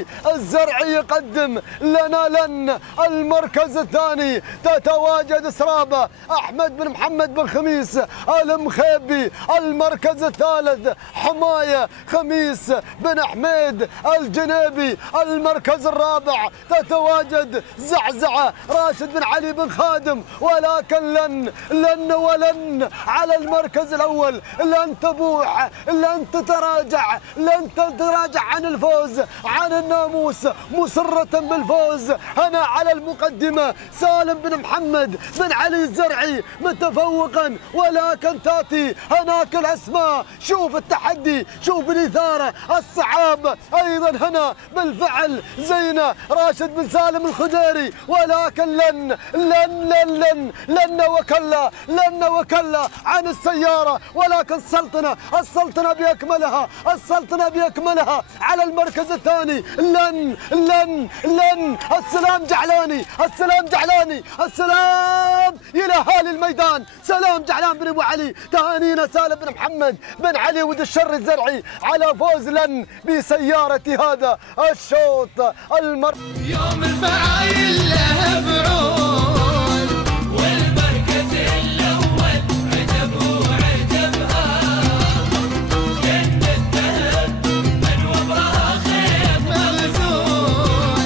علي الزرعي يقدم لنا لن المركز الثاني تتواجد سرابة أحمد بن محمد بن خميس المخيبي. المركز الثالث حماية خميس بن حميد الجنيبي. المركز الرابع تتواجد زعزعة راشد بن علي بن خادم. ولكن لن ولن على المركز الأول، لن تبوح، لن تتراجع عن الفوز، عن الناموس، مصرة بالفوز. هنا على المقدمة سالم بن محمد بن علي الزرعي متفوقا، ولكن تاتي هناك الأسماء. شوف التحدي، شوف الإثارة، الصعاب أيضا هنا بالفعل زينة راشد بن سالم الخديري. ولكن لن وكلا عن السيارة. ولكن السلطنة بأكملها على المركز الثاني. لن السلام جعلاني السلام إلى أهالي الميدان. سلام جعلان بن أبو علي. تهانينا سالم بن محمد بن علي ود الشر الزرعي على فوز لن بسيارة هذا الشوط يوم الفعايل له بعود، والمركز الأول عجب وعجبها. جنة الذهب من وبرها خيط مغزول،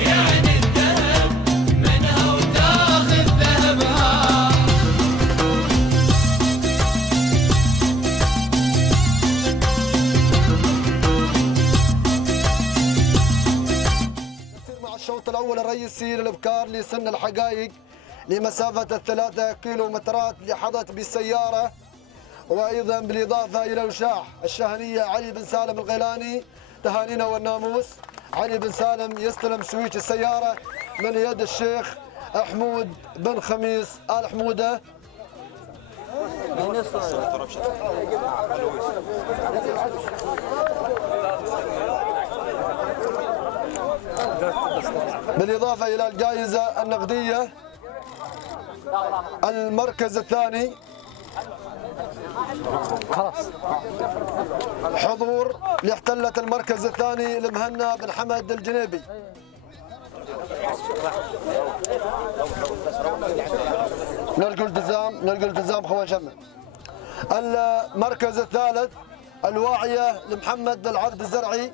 يعني الذهب منها وتاخذ ذهبها. الشوط الأول الرئيسي للإبكار لسن الحقائق لمسافة 3 كيلومترات لحظت بالسيارة، وأيضا بالإضافة إلى وشاح الشهنية علي بن سالم الغيلاني. تهانينا والناموس. علي بن سالم يستلم سويتش السيارة من يد الشيخ حمود بن خميس آل حمودة. بالإضافة إلى الجائزة النقدية. المركز الثاني حضور لاحتلة المركز الثاني لمهنا بن حمد الجنيبي. نرجو التزام خوان شمل. المركز الثالث الواعية لمحمد بن عبد الزرعي.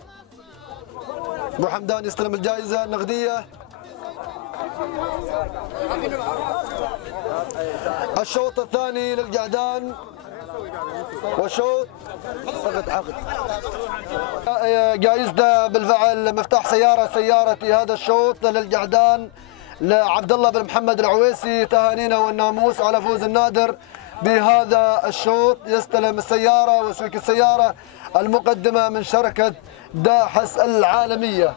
ابو حمدان يستلم الجائزة النقدية. الشوط الثاني للقعدان، والشوط جائزته بالفعل مفتاح سيارة هذا الشوط للقعدان لعبد الله بن محمد العويسي. تهانينا والناموس على فوز النادر بهذا الشوط. يستلم السيارة وسوق السيارة المقدمة من شركة داحس العالمية.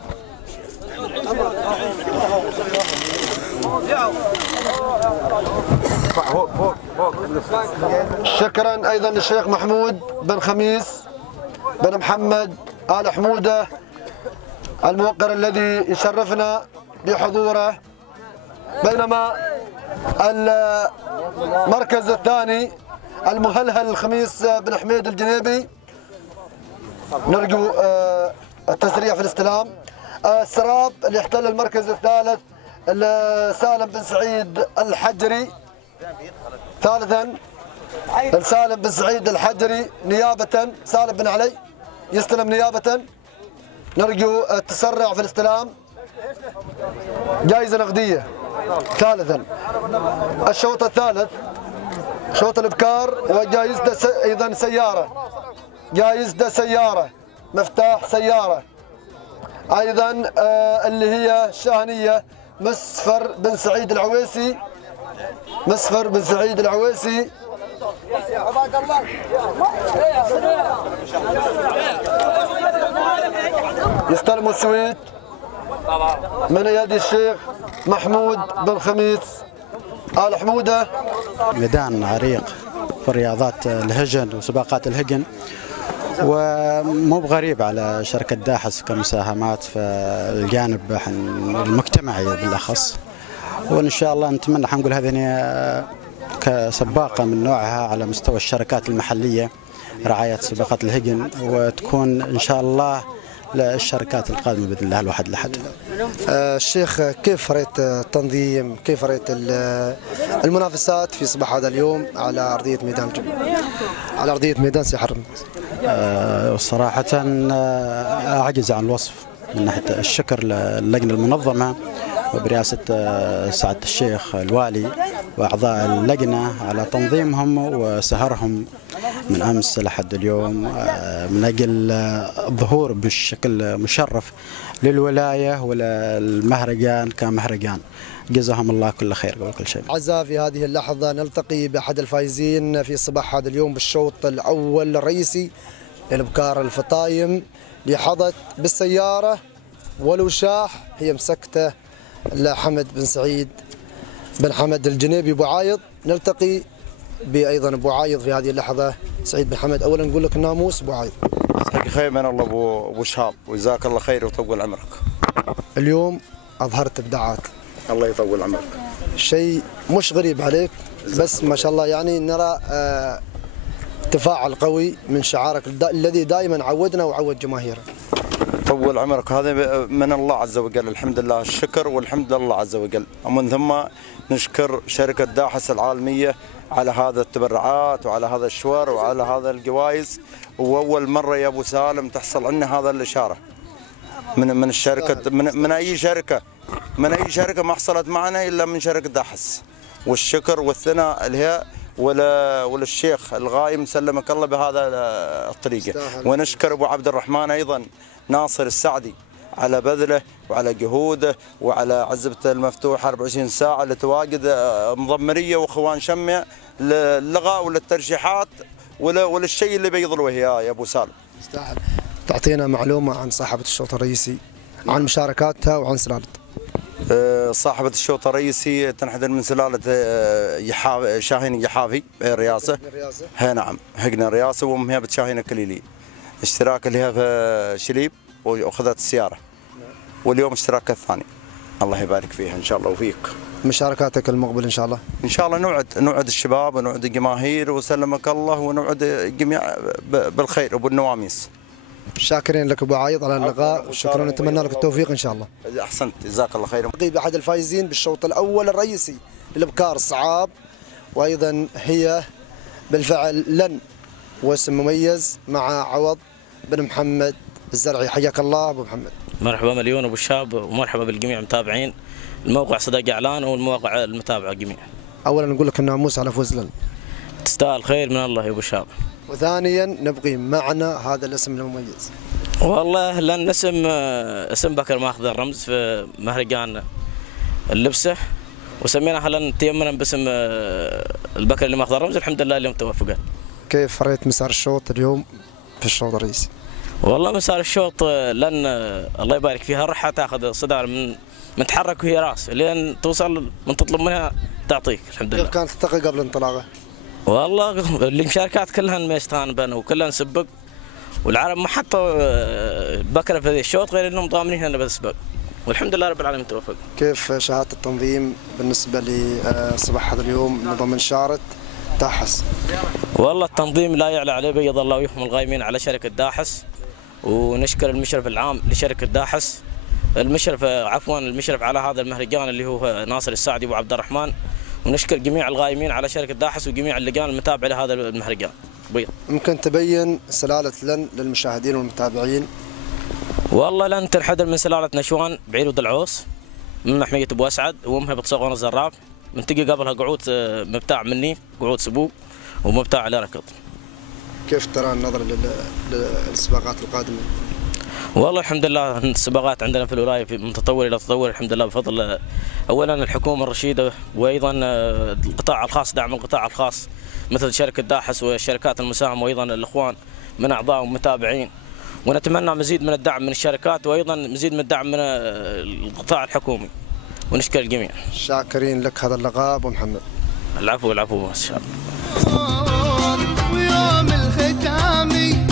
شكرا ايضا للشيخ محمود بن خميس بن محمد آل حمودة الموقر الذي يشرفنا بحضوره. بينما المركز الثاني المهلهل الخميس بن حميد الجنيبي نرجو التسريع في الاستلام. السراب اللي احتل المركز الثالث سالم بن سعيد الحجري. ثالثا سالم بن سعيد الحجري نيابة. سالم بن علي يستلم نيابة. نرجو التسرع في الاستلام. جائزة نقدية. ثالثا الشوط الثالث شوط الابكار، وجائزته ايضا سيارة. جائزته سيارة، مفتاح سيارة ايضا اللي هي الشاهنية مسفر بن سعيد العويسي. مسفر بن سعيد العويسي. يستلم السويت من يد الشيخ محمود بن خميس آل حمودة. ميدان عريق في رياضات الهجن وسباقات الهجن، ومو بغريب على شركة داحس كمساهمات في الجانب المجتمعي بالأخص. وإن شاء الله نتمنى حنقول هذه كسباقة من نوعها على مستوى الشركات المحلية رعاية سباقات الهجن، وتكون إن شاء الله للشركات القادمة بإذن الله الواحد الأحد. الشيخ، كيف رأيت التنظيم، كيف رأيت المنافسات في صباح هذا اليوم على أرضية ميدان على أرضية ميدان سي حرم؟ صراحة أعجز عن الوصف من ناحية الشكر للجنة المنظمة وبرئاسة سعادة الشيخ الوالي وأعضاء اللجنة على تنظيمهم وسهرهم من أمس لحد اليوم من أجل الظهور بشكل مشرف للولاية وللمهرجان كمهرجان. جزاهم الله كل خير قبل كل شيء. أعزائي، في هذه اللحظة نلتقي بأحد الفائزين في صباح هذا اليوم بالشوط الأول الرئيسي للبكار الفطايم اللي حظت بالسيارة والوشاح هي مسكته لحمد بن سعيد بن حمد الجنيبي أبو عايض. نلتقي بأيضا أبو عايض في هذه اللحظة. سعيد بن حمد، أولا نقول لك الناموس أبو عايض. يسعدك خير من الله أبو شهاب، وجزاك الله خير ويطول عمرك. اليوم أظهرت إبداعات، الله يطول عمرك. شيء مش غريب عليك، بس ما شاء الله يعني نرى تفاعل قوي من شعارك الذي دائما عودنا وعود جماهيرك. طول عمرك، هذا من الله عز وجل، الحمد لله الشكر والحمد لله عز وجل. ومن ثم نشكر شركة داحس العالمية على هذا التبرعات وعلى هذا الشوار وعلى هذا الجوائز. وأول مرة يا أبو سالم تحصل عنا هذا الإشارة من الشركة، من أي شركة ما حصلت معنا إلا من شركة داحس. والشكر والثناء لها وللشيخ الغائم سلمك الله بهذا الطريقة. ونشكر أبو عبد الرحمن أيضا ناصر السعدي على بذله وعلى جهوده وعلى عزبته المفتوحة 24 ساعة لتواجد مضمرية وإخوان شمع للغاء وللترشيحات وللشيء اللي بيضلوا إياه يا أبو سالم. يستاهل. تعطينا معلومة عن صاحبة الشوط الرئيسي، عن مشاركاتها وعن سلالتها. صاحبة الشوط الرئيسي تنحدر من سلالة شاهين يحافي الرياسة. هي نعم، هقنا الرياسة وأمها بتشاهين كليلي. اشتراك اللي هي في شليب وأخذت السيارة. واليوم اشتراك الثاني. الله يبارك فيها إن شاء الله وفيك. مشاركاتك المقبل إن شاء الله؟ إن شاء الله نوعد الشباب ونوعد الجماهير وسلمك الله ونوعد الجميع بالخير وبالنواميس. شاكرين لك أبو عايض على اللقاء وشكرا، نتمنى لك التوفيق إن شاء الله. أحسنت، جزاك الله خير. أحد الفائزين بالشوط الأول الرئيسي للأبكار الصعاب، وأيضا هي بالفعل لن واسم مميز مع عوض بن محمد الزرعي. حياك الله أبو محمد. مرحبا مليون أبو الشاب، ومرحبا بالجميع المتابعين الموقع صدى إعلان والمواقع المتابعة الجميع. أولا نقول لك الناموس على فوز لن. تستاهل خير من الله يا أبو الشاب. وثانيا نبغي معنى هذا الاسم المميز. والله لأن اسم بكر ماخذ الرمز في مهرجان اللبسة، وسميناها لأن تيمنا باسم البكر اللي ماخذ الرمز. الحمد لله اليوم توفقت. كيف رأيت مسار الشوط اليوم في الشوط الرئيسي؟ والله مسار الشوط لأن الله يبارك فيها راح تاخذ صدار من تحرك وهي راس لين توصل من تطلب منها تعطيك. الحمد لله. كيف كانت الثقة قبل انطلاقه؟ والله المشاركات كلها ميستانبن وكلها نسبق، والعرب ما حطوا بكره في هذا الشوط غير انهم ضامنين هنا بالسباق، والحمد لله رب العالمين توفق. كيف شاهدت التنظيم بالنسبه لصباح هذا اليوم ضمن شارة داحس؟ والله التنظيم لا يعلى عليه، بيض الله وجههم الغايمين على شركه داحس، ونشكر المشرف العام لشركه داحس، المشرف على هذا المهرجان اللي هو ناصر السعدي ابو عبد الرحمن، ونشكر جميع الغايمين على شركه داحس وجميع اللجان المتابعه لهذا المهرجان. بيض. ممكن تبين سلاله لن للمشاهدين والمتابعين؟ والله لن تنحدر من سلاله نشوان بعير ودلعوس من محميه ابو اسعد، وامها بتصغون الزراف، منتقي قبلها قعود مبتاع مني، قعود سبوق ومبتاع على ركض. كيف ترى النظر للسباقات القادمه؟ والله الحمد لله السباقات عندنا في الولايه من تطور الى تطور الحمد لله بفضل اولا الحكومه الرشيده، وايضا القطاع الخاص، دعم القطاع الخاص مثل شركه داحس والشركات المساهمه، وايضا الاخوان من اعضاء ومتابعين، ونتمنى مزيد من الدعم من الشركات وايضا مزيد من الدعم من القطاع الحكومي، ونشكر الجميع. شاكرين لك هذا اللقاء ابو محمد. العفو ان شاء الله. ويوم الختامي